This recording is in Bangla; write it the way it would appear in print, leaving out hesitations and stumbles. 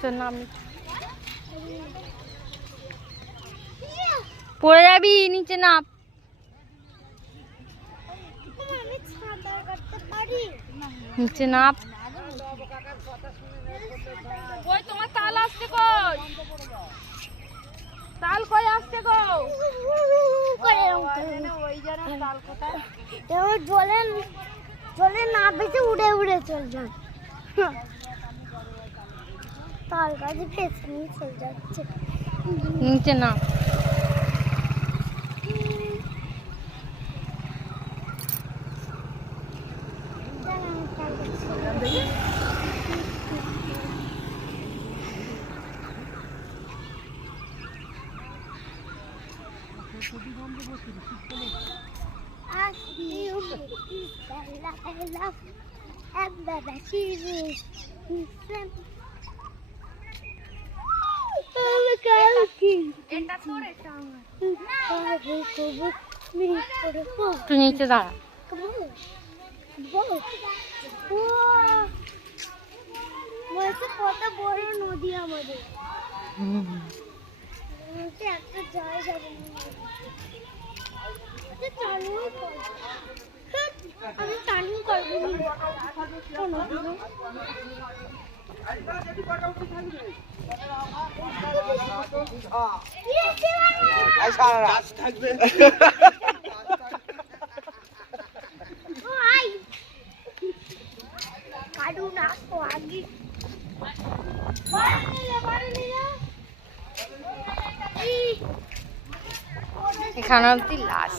চল নাম পড়ে যাবি, নিচে নাম। নিচে নাম। ওই তোমার তাল আসছে কই? তাল কই আসছে গো? ওই জানা তাল কোথায়? জলে না বেঁচে উড়ে উড়ে চল যান। তাল গাছে ফেসে নিয়ে চলে যাচ্ছে। নিচে না। তুই নিচে দাঁড়া। কত বড় নদী আমাদের, একটা জায়গা আমি টার্নিং করবো। এখানে অব্দি লাশ।